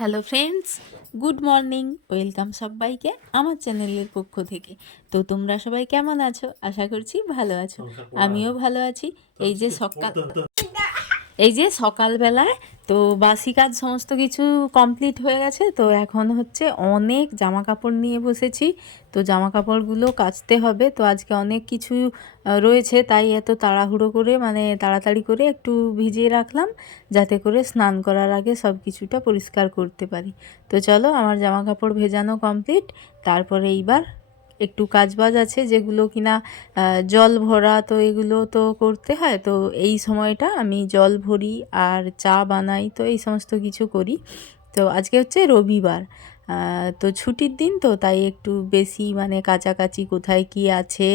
Hello friends, good morning. Welcome সবাইকে আমার চ্যানেলের পক্ষ থেকে। তো তোমরা সবাই কেমন আছো? আশা করছি ভালো আছো। আমিও ভালো আছি। এই যে সকালবেলায় তো বাসি কাজ সমস্ত কিছু কমপ্লিট হয়ে গেছে। তো এখন হচ্ছে অনেক জামা কাপড় নিয়ে বসেছি। তো জামা কাপড়গুলো কাচতে হবে। তো আজকে অনেক কিছু রয়েছে, তাই এত তাড়াহুড়ো করে তাড়াতাড়ি করে একটু ভিজিয়ে রাখলাম, যাতে করে স্নান করার আগে সব কিছুটা পরিষ্কার করতে পারি। তো চলো, আমার জামা কাপড় ভেজানো কমপ্লিট। তারপরে এইবার একটু কাজবাজ আছে, যেগুলো কিনা জল ভরা, তো এগুলো তো করতে হয়। তো এই সময়টা আমি জল ভরি আর চা বানাই, তো এই সমস্ত কিছু করি। তো আজকে হচ্ছে রবিবার, তো ছুটির দিন, তো তাই একটু বেশি কাছাকাছি কোথায় কি আছে,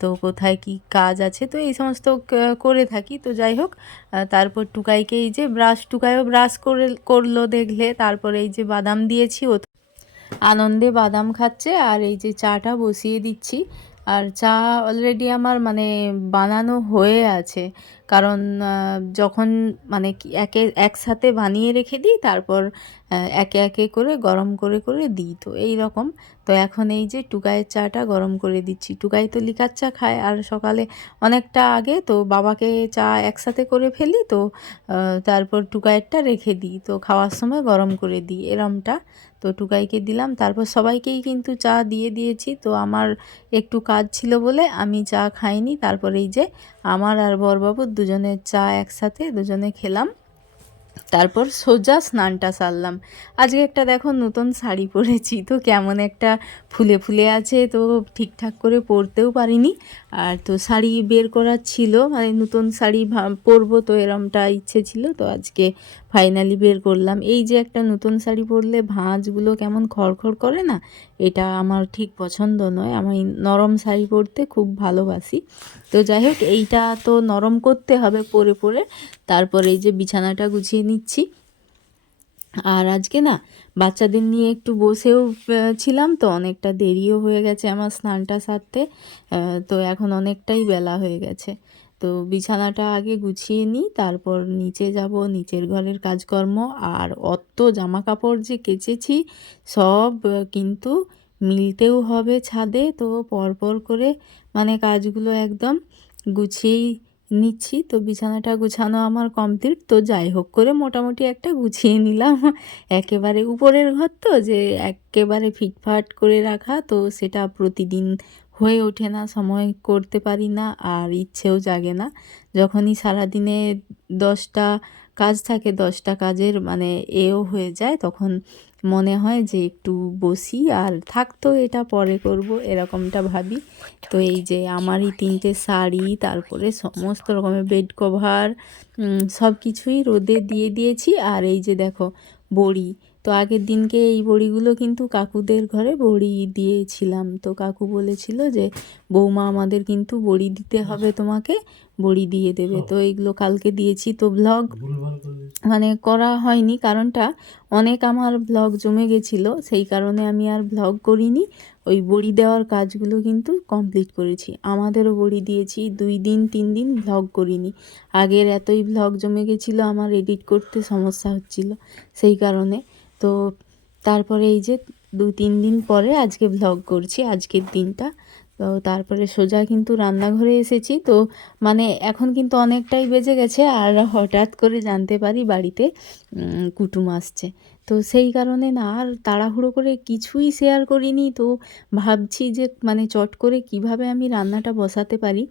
তো কোথায় কি কাজ আছে, তো এই সমস্ত করে থাকি। তো যাই হোক, তারপর টুকাইকে এই যে টুকাইও ব্রাশ করলো দেখলে। তারপরে এই যে বাদাম দিয়েছি, ও আনন্দে বাদাম খাচ্ছে। আর এই যে চাটা বসিয়ে দিচ্ছি। আর চা অলরেডি আমার বানানো হয়ে আছে, কারণ যখন একসাথে বানিয়ে রেখে দিই, তারপর একে একে করে গরম করে করে দিই, তো এই রকম। তো এখন এই যে টুকাইয়ের চাটা গরম করে দিচ্ছি। টুকাই তো লিকার চা খায়, আর সকালে অনেকটা আগে তো বাবাকে চা একসাথে করে ফেলি, তো তারপর টুকাইয়েরটা রেখে দিই, তো খাওয়ার সময় গরম করে দিই এরমটা। তো টুকাইকে দিলাম, তারপর সবাইকেই কিন্তু চা দিয়ে দিয়েছি। তো আমার একটু কাজ ছিল বলে আমি চা খাইনি। তারপর এই যে আমার আর বরবাবুর দুজনের চা একসাথে দুজনে খেলাম। তারপর সোজা স্নানটা সারলাম। আজকে একটা দেখো নতুন শাড়ি পরেছি, তো কেমন একটা ফুলে ফুলে আছে, তো ঠিকঠাক করে পরতেও পারিনি। আর তো শাড়ি বের করার ছিল, নতুন শাড়ি পরবো, তো এরমটা ইচ্ছে ছিল। তো আজকে ফাইনালি বের করলাম। এই যে একটা নতুন শাড়ি পরলে ভাঁজগুলো কেমন খড়খড় করে না, এটা আমার ঠিক পছন্দ নয়। আমি নরম শাড়ি পরতে খুব ভালোবাসি। তো যাই হোক, এইটা তো নরম করতে হবে পরে পরে। তারপর এই যে বিছানাটা গুছিয়ে নিচ্ছি। আর আজকে না বাচ্চাদের নিয়ে একটু বসেও ছিলাম, তো অনেকটা দেরিও হয়ে গেছে আমার স্নানটা সারতে। তো এখন অনেকটাই বেলা হয়ে গেছে। তো বিছানাটা আগে গুছিয়ে নিই, তারপর নিচে যাব, নিচের ঘরের কাজকর্ম। আর অত জামা কাপড় যে কেচেছি, সব কিন্তু মিলতেও হবে ছাদে। তো পরপর করে কাজগুলো একদম গুছিয়েই নিচ্ছি। তো বিছানাটা গুছানো আমার কমপ্লিট। তো যাই হোক করে মোটামুটি একটা গুছিয়ে নিলাম। একেবারে উপরের ঘর তো, যে একেবারে ফিটফাট করে রাখা, তো সেটা প্রতিদিন হয়ে ওঠে না, সময় করতে পারি না, আর ইচ্ছেও জাগে না। যখনই সারাদিনে 10টা কাজ থাকে, 10টা কাজের এও হয়ে যায়, তখন মনে হয় যে একটু বসি, আর থাকতো এটা পরে করব, এরকমটা ভাবি। তো এই যে আমারই 3টে শাড়ি, তারপরে সমস্ত রকমের বেড কভার, সব কিছুই রোদে দিয়ে দিয়েছি। আর এই যে দেখো বড়ি, তো আগের দিনকে এই বড়িগুলো কিন্তু কাকুদের ঘরে বড়ি দিয়েছিলাম। তো কাকু বলেছিল যে বৌমা, আমাদের কিন্তু বড়ি দিতে হবে তোমাকে, বড়ি দিয়ে দেবে। তো এইগুলো কালকে দিয়েছি। তো ব্লগ করা হয়নি, কারণটা অনেক আমার ব্লগ জমে গেছিলো, সেই কারণে আমি আর ব্লগ করিনি। ওই বড়ি দেওয়ার কাজগুলো কিন্তু কমপ্লিট করেছি। আমাদেরও বড়ি দিয়েছি, 2 দিন 3 দিন ব্লগ করিনি। আগের এতই ব্লগ জমে গেছিলো, আমার এডিট করতে সমস্যা হচ্ছিলো, সেই কারণে। তো তারপরে এই যে 2-3 দিন পরে আজকে ব্লগ করছি, আজকের দিনটা। তো তারপরে সোজা কিন্তু রান্নাঘরে এসেছি। তো এখন কিন্তু অনেকটাই বেজে গেছে, আর হঠাৎ করে জানতে পারি বাড়িতে কুটুম আসছে। তো সেই কারণে না আর তাড়াহুড়ো করে কিছুই শেয়ার করিনি। তো ভাবছি যে চট করে কিভাবে আমি রান্নাটা বসাতে পারি,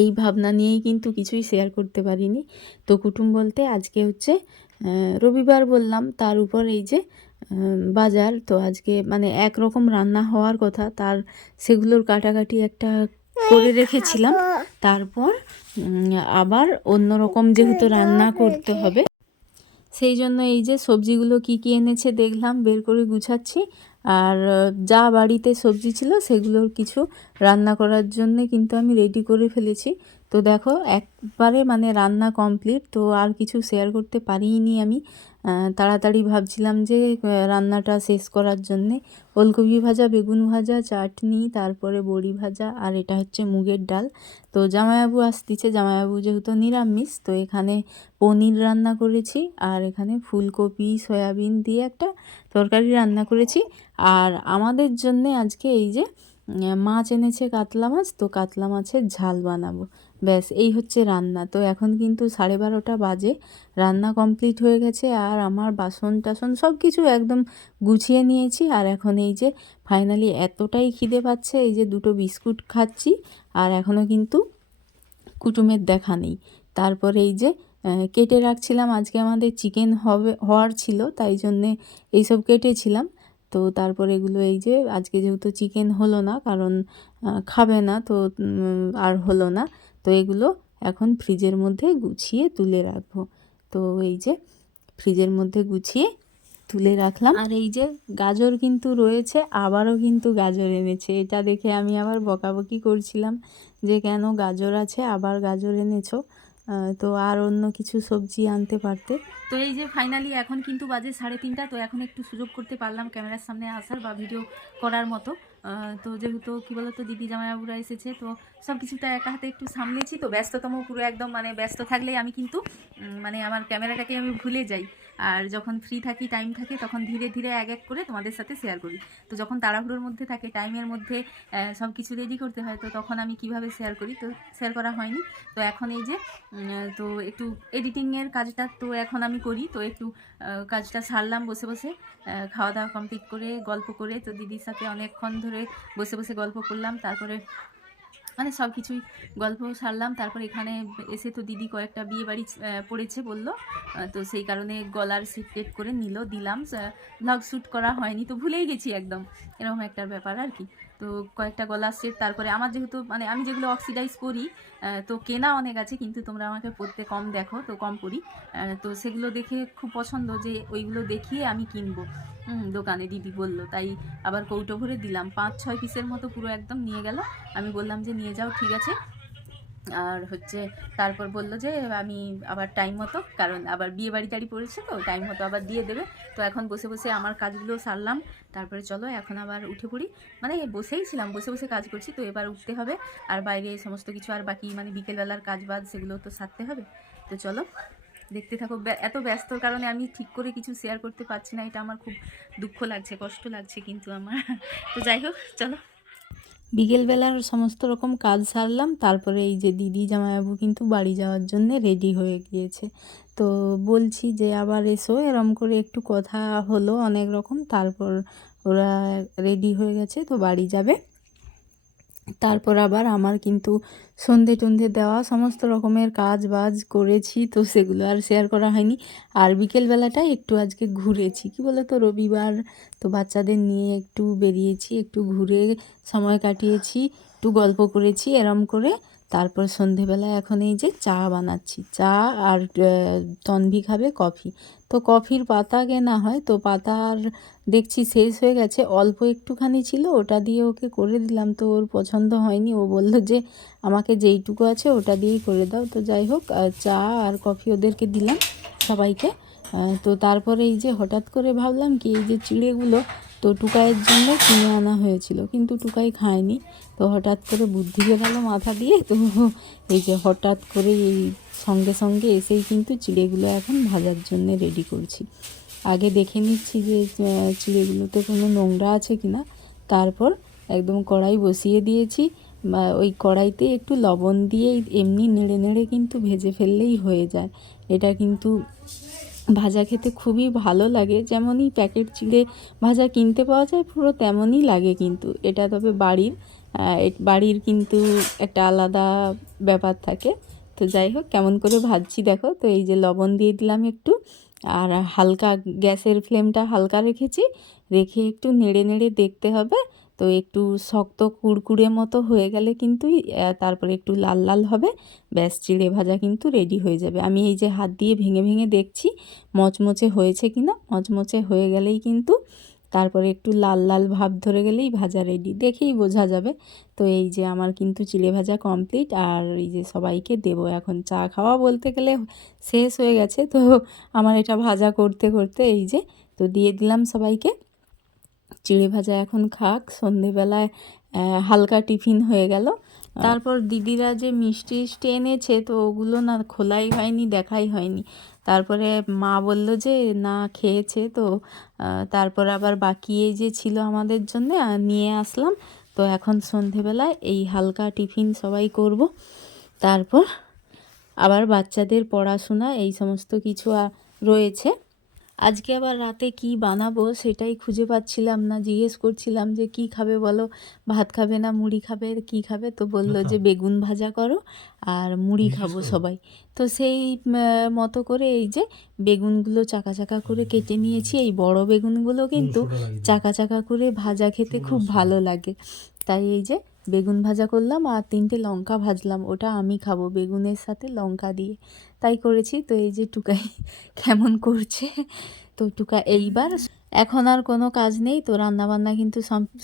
এই ভাবনা নিয়েই কিন্তু কিছুই শেয়ার করতে পারিনি। তো কুটুম বলতে আজকে হচ্ছে রবিবার বললাম, তার উপর এই যে বাজার। তো আজকে একরকম রান্না হওয়ার কথা, তার সেগুলোর কাটাকাটি একটা করে রেখেছিলাম। তারপর আবার অন্যরকম যেহেতু রান্না করতে হবে, সেই জন্য এই যে সবজিগুলো কি কি এনেছে দেখলাম, বের করে গুছাচ্ছি। আর যা বাড়িতে সবজি ছিল সেগুলোর কিছু রান্না করার জন্য কিন্তু আমি রেডি করে ফেলেছি। তো দেখো একবারে রান্না কমপ্লিট। তো আর কিছু শেয়ার করতে পারিনি আমি, তাড়াতাড়ি ভাবছিলাম যে রান্নাটা শেষ করার জন্যে। ওলকপি ভাজা, বেগুন ভাজা, চাটনি, তারপরে বড়ি ভাজা, আর এটা হচ্ছে মুগের ডাল। তো জামাইবাবু আসতিছে, জামাইবাবু যেহেতু নিরামিষ, তো এখানে পনির রান্না করেছি, আর এখানে ফুলকপি সয়াবিন দিয়ে একটা তরকারি রান্না করেছি। আর আমাদের জন্যে আজকে এই যে মাছ এনেছে, কাতলা মাছ, তো কাতলা মাছের ঝাল বানাবো। ব্যাস এই হচ্ছে রান্না। তো এখন কিন্তু 12:30 বাজে, রান্না কমপ্লিট হয়ে গেছে, আর আমার বাসন টাসন সব কিছু একদম গুছিয়ে নিয়েছি। আর এখন এই যে ফাইনালি এতটাই খিদে পাচ্ছে, এই যে 2টো বিস্কুট খাচ্ছি, আর এখনও কিন্তু কুটুমের দেখা নেই। তারপরে এই যে কেটে রাখছিলাম, আজকে আমাদের চিকেন হওয়ার ছিল, তাই জন্যে এইসব কেটেছিলাম। তো তারপরে এগুলো এই যে আজকে যেহেতু চিকেন হলো না, কারণ খাবে না, তো আর হলো না, তো এগুলো এখন ফ্রিজের মধ্যে গুছিয়ে তুলে রাখবো। তো এই যে ফ্রিজের মধ্যে গুছিয়ে তুলে রাখলাম। আর এই যে গাজর কিন্তু রয়েছে, আবারও কিন্তু গাজর এনেছে। এটা দেখে আমি আবার বকাবকি করছিলাম যে কেন গাজর আছে, আবার গাজর এনেছো, তো আর অন্য কিছু সবজি আনতে পারতে। তো এই যে ফাইনালি এখন কিন্তু বাজে 3:30, তো এখন একটু সুযোগ করতে পারলাম ক্যামেরার সামনে আসার বা ভিডিও করার মতো। তো যেহেতু কী বলতো দিদি জামাইবাবুরা এসেছে, তো সব কিছুটা একা হাতে একটু সামলেছি। তো ব্যস্ততম পুরো একদম, মানে ব্যস্ত থাকলেই আমি কিন্তু মানে আমার ক্যামেরাটাকে আমি ভুলে যাই। আর যখন ফ্রি থাকি, টাইম থাকে, তখন ধীরে ধীরে এক এক করে তোমাদের সাথে শেয়ার করি। তো যখন তাড়াহুড়োর মধ্যে থাকে, টাইমের মধ্যে সব কিছু রেডি করতে হয়, তো তখন আমি কিভাবে শেয়ার করি, তো শেয়ার করা হয়নি। তো এখন এই যে তো একটু এডিটিংয়ের কাজটা তো এখন আমি করি, তো একটু কাজটা সারলাম বসে বসে, খাওয়া দাওয়া কমপ্লিট করে গল্প করে। তো দিদির সাথে অনেকক্ষণ ধরে বসে বসে গল্প করলাম, তারপরে মানে সব কিছুই গল্প সারলাম। তারপর এখানে এসে তো দিদি কয়েকটা বিয়ে বাড়ি পড়েছে বললো, তো সেই কারণে গলার সেট করে দিলাম। ব্লগ শ্যুট করা হয়নি, তো ভুলেই গেছি একদম, এরকম একটা ব্যাপার আর কি। তো কয়েকটা গলার সেট, তারপরে আমার যেহেতু মানে আমি যেগুলো অক্সিডাইজ করি, তো কেনা অনেক আছে, কিন্তু তোমরা আমাকে পরতে কম দেখো, তো কম পরি, তো সেগুলো দেখে খুব পছন্দ যে ওইগুলো দেখিয়ে আমি কিনবো দোকানে, দিদি বললো। তাই আবার কৌটো ভরে দিলাম, 5-6 পিসের মতো পুরো একদম নিয়ে গেল। আমি বললাম যে নিয়ে যাও, ঠিক আছে। আর হচ্ছে তারপর বললো যে আমি আবার টাইম মতো, কারণ আবার বিয়ে বাড়ি টাড়ি পড়েছে, তো টাইম মতো আবার দিয়ে দেবে। তো এখন বসে বসে আমার কাজগুলো সারলাম, তারপরে চলো এখন আবার উঠে পড়ি। মানে বসেই ছিলাম, বসে বসে কাজ করছি, তো এবার উঠতে হবে। আর বাইরে সমস্ত কিছু আর বাকি মানে বিকেলবেলার কাজ বাজ সেগুলো তো সারতে হবে। তো চলো দেখতে থাকো। এত ব্যস্তর কারণে আমি ঠিক করে কিছু শেয়ার করতে পারছি না, এটা আমার খুব দুঃখ লাগছে, কষ্ট লাগছে কিন্তু আমার। তো যাই হোক চলো। বিকেলবেলার সমস্ত রকম কাজ সারলাম, তারপরে এই যে দিদি জামাইবাবু কিন্তু বাড়ি যাওয়ার জন্য রেডি হয়ে গিয়েছে। তো বলছি যে আবার এসো, এরম করে একটু কথা হলো অনেক রকম, তারপর ওরা রেডি হয়ে গেছে, তো বাড়ি যাবে। তারপর আবার আমার কিন্তু সন্ধে টন্ধে দেওয়া সমস্ত রকমের কাজ বাজ করেছি, তো সেগুলো আর শেয়ার করা হয়নি। আর বিকেলবেলাটায় একটু আজকে ঘুরেছি, কি বলো তো রবিবার, তো বাচ্চাদের নিয়ে একটু বেরিয়েছি, একটু ঘুরে সময় কাটিয়েছি, একটু গল্প করেছি এরম করে। তারপর সন্ধেবেলায় এখন এই যে চা বানাচ্ছি, চা আর তনভি খাবে কফি। তো কফির পাতা কেনা হয়, তো পাতা আর দেখছি শেষ হয়ে গেছে, অল্প একটুখানি ছিল, ওটা দিয়ে ওকে করে দিলাম, তো ওর পছন্দ হয়নি, ও বলল যে আমাকে যেইটুকু আছে ওটা দিয়েই করে দাও। তো যাই হোক, চা আর কফি ওদেরকে দিলাম সবাইকে। তো তারপরে এই যে হঠাৎ করে ভাবলাম কি, এই যে চিড়েগুলো তো টুকাইয়ের জন্য কিনে আনা হয়েছিল, কিন্তু টুকাই খায়নি। তো হঠাৎ করে বুদ্ধি বেরালো মাথা দিয়ে, তো এই যে হঠাৎ করে এই সঙ্গে সঙ্গে এসেই কিন্তু চিড়েগুলো এখন ভাজার জন্য রেডি করছি। আগে দেখে নিচ্ছি যে চিড়েগুলোতে কোনো নোংরা আছে কি না, তারপর একদম কড়াই বসিয়ে দিয়েছি। ওই কড়াইতে একটু লবণ দিয়ে এমনি নেড়ে নেড়ে কিন্তু ভেজে ফেললেই হয়ে যায়। এটা কিন্তু ভাজা খেতে খুবই ভালো লাগে, যেমনই প্যাকেট চিড়ে ভাজা কিনতে পাওয়া যায় পুরো তেমনই লাগে, কিন্তু এটা তবে বাড়ির কিন্তু একটা আলাদা ব্যাপার থাকে। তো যাই হোক, কেমন করে ভাজছি দেখো। তো এই যে লবণ দিয়ে দিলাম একটু, আর হালকা গ্যাসের ফ্লেমটা হালকা রেখেছি, রেখে একটু নেড়ে নেড়ে দেখতে হবে। তো একটু শক্ত কুড়কুড়ে মতো হয়ে গেলে কিন্তু তারপরে একটু লাল লাল হবে, ব্যাস চিড়ে ভাজা কিন্তু রেডি হয়ে যাবে। আমি এই যে হাত দিয়ে ভেঙে ভেঙে দেখছি মচমচে হয়েছে কিনা, মচমচে হয়ে গেলেই কিন্তু তারপরে একটু লাল লাল ভাব ধরে গেলেই ভাজা রেডি, দেখেই বোঝা যাবে। তো এই যে আমার কিন্তু চিড়ে ভাজা কমপ্লিট, আর এই যে সবাইকে দেবো এখন। চা খাওয়া বলতে গেলে শেষ হয়ে গেছে, তো আমার এটা ভাজা করতে করতে এই যে তো দিয়ে দিলাম সবাইকে। চিড়ে ভাজা এখন খাক, সন্ধেবেলায় হালকা টিফিন হয়ে গেল। তারপর দিদিরা যে মিষ্টি টিষ্টি এনেছে, তো ওগুলো না খোলাই হয়নি, দেখাই হয়নি। তারপরে মা বলল যে না খেয়েছে, তো তারপর আবার বাকি এই যে ছিল আমাদের জন্য নিয়ে আসলাম। তো এখন সন্ধেবেলায় এই হালকা টিফিন সবাই করব। তারপর আবার বাচ্চাদের পড়াশোনা এই সমস্ত কিছু রয়েছে। আজকে আবার রাতে কি বানাবো সেটাই খুঁজে পাচ্ছিলাম না, জিজ্ঞেস করছিলাম যে কি খাবে বলো, ভাত খাবে না মুড়ি খাবে, কি খাবে? তো বলল যে বেগুন ভাজা করো আর মুড়ি খাবো সবাই। তো সেই মতো করে এই যে বেগুনগুলো চাকা চাকা করে কেটে নিয়েছি। এই বড় বেগুনগুলো কিন্তু চাকা চাকা করে ভাজা খেতে খুব ভালো লাগে। তাই এই যে বেগুন ভাজা করলাম আর 3টে লঙ্কা ভাজলাম, ওটা আমি খাবো বেগুনের সাথে লঙ্কা দিয়ে, তাই করেছি। তো এই যে টুকাই কেমন করছে, তো টুকা এইবার এখন আর কোনো কাজ নেই, তো রান্নাবান্না কিন্তু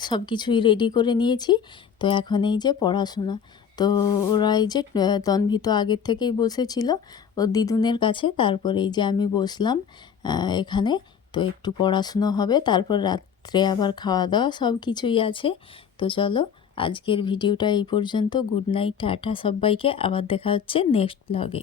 সব কিছুই রেডি করে নিয়েছি। তো এখন এই যে পড়াশোনা, তো ওরা এই যে তন্বী তো আগের থেকেই বসেছিল ও দিদুনের কাছে, তারপরে এই যে আমি বসলাম এখানে। তো একটু পড়াশুনো হবে, তারপর রাত্রে আবার খাওয়া দাওয়া সব কিছুই আছে। তো চলো আজকের ভিডিওটা এই পর্যন্ত। গুড নাইট, টাটা সবাইকে, আবার দেখা হচ্ছে নেক্সট ব্লগে।